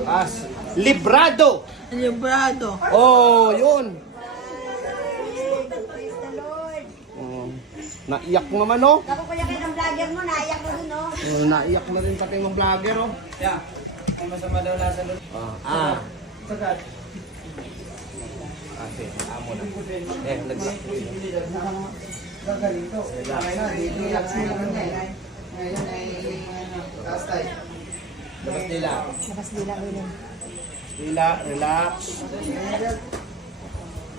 Lakas. Librado. Librado. Oh, yun. Praise the Lord. Oh, naiyak naman, oh. Ako kuya kayo ng vlogger mo, naiyak na dun, oh. Oh, naiyak na rin pati yung vlogger, oh. Yeah. Ang masama daw nasa doon. Sige, amo na. Nag-block ko yun. Gagaling to. Relax mo lang yan. Ngayon ay taas tayo. Labas nila. Lakas dila, William. Dila, relax.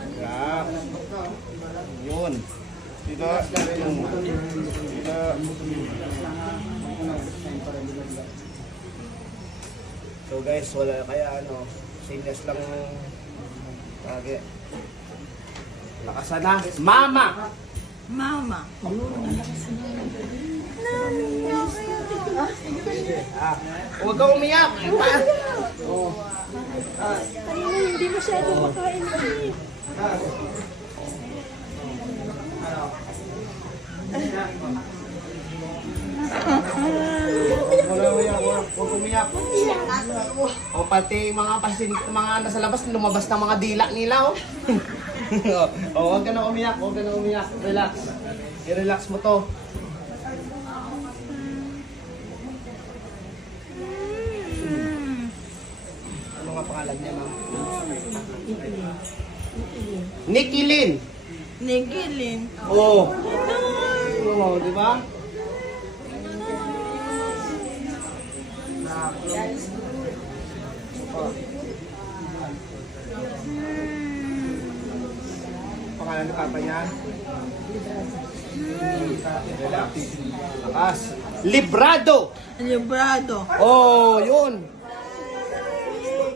Relax. Yun. Dila. Dila. So guys, wala kaya ano, stainless lang lagi. Lakasan na. Mama! Mama. Huwag ka umiyak. Oh. Kanina hindi masyado makain. Huwag umiyak. O pati mga mga nasa labas, lumabas ng mga dila nila, oh. O, huwag ka na umiyak, huwag ka na umiyak. Relax. I-relax mo to. Ano nga pangalan niya, ma'am? Nikki Lynn. Nigilin. Oo. Oo, di ba? Pangalan ni Papa niya? Relax. Lakas. Librado. Librado. Oh, yun.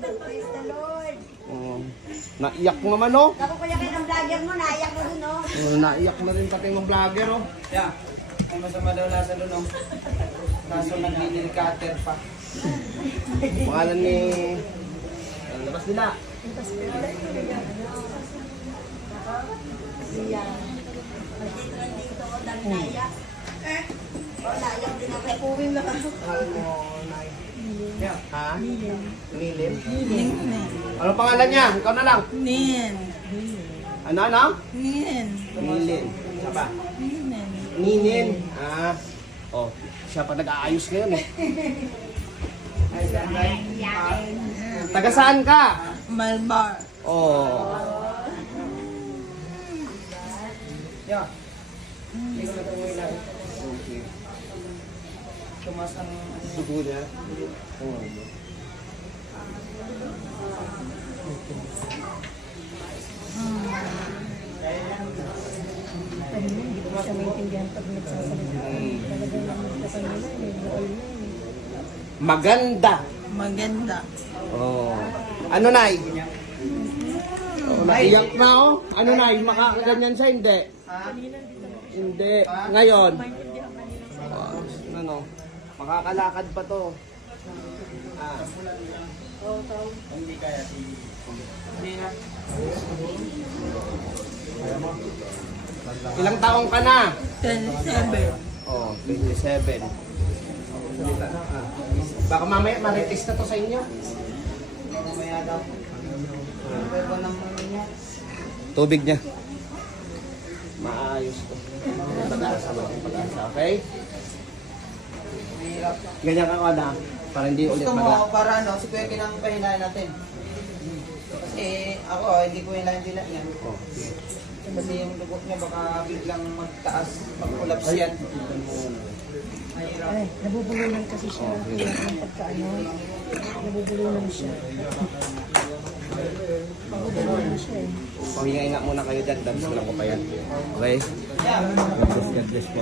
Praise the Lord. Oh, naiyak naman, oh. Ako kuya kayo ng vlogger mo, naiyak na dun, oh. Oh, naiyak na rin pati yung vlogger, oh. Yeah. Ang masama daw nasa doon. Kaso nagdinil cutter pa. Pangalan ni... Labas nila. Dito ko dahil naiyak. Naiyak din ako. Puwing na ako. Pangalan mo, Nay. Yeah. Ha? Nilin? Nin. Ano pangalan niya? Ikaw na lang. Nin. Ano, ano? Nin. Nilin. Siya pa? Nin. Ninin. Ah. Oh, siya pa nag-aayos ngayon, eh. Taga saan ka? Malbar. Oh. Yeah. Hindi ko na ito lang. Okay. Tumas ang... Dugo niya? Oo. Hindi ko siya maintindihan pag nagsasalita. Talagang nagsasalita nila, Maganda. Maganda. Oh. Ano, Nay? Oh, naiyak na, oh. Ano, Nay? Makakaganyan siya? Hindi. Hindi. Ngayon. Oh, ano? Makakalakad pa to. Ah. Hindi kaya. Hindi na. Ilang taong ka na? 10-7. Oh, 27. Ah. Baka mamaya maritis na to sa inyo. Mamaya daw. Pero naman niya. Tubig niya. Maayos to. Pag-asa mo. Pag-asa, okay? Mahirap. Ganyan ka na. Para hindi ulit Gusto maga. mo para ano, si Kuya Kinang pahilahin natin. Kasi ako, hindi ko hilahin dila niya. Oh. Kasi yung dugot niya baka biglang magtaas, mag-collapse yan. Mahirap. Ay, nabubulunan kasi siya. Kaya ang pagkaano, nabubulunan siya. Nabubulunan siya eh. Pahinga nga muna kayo dyan. Dance ko lang ko pa yan. Okay? Yeah. God bless po.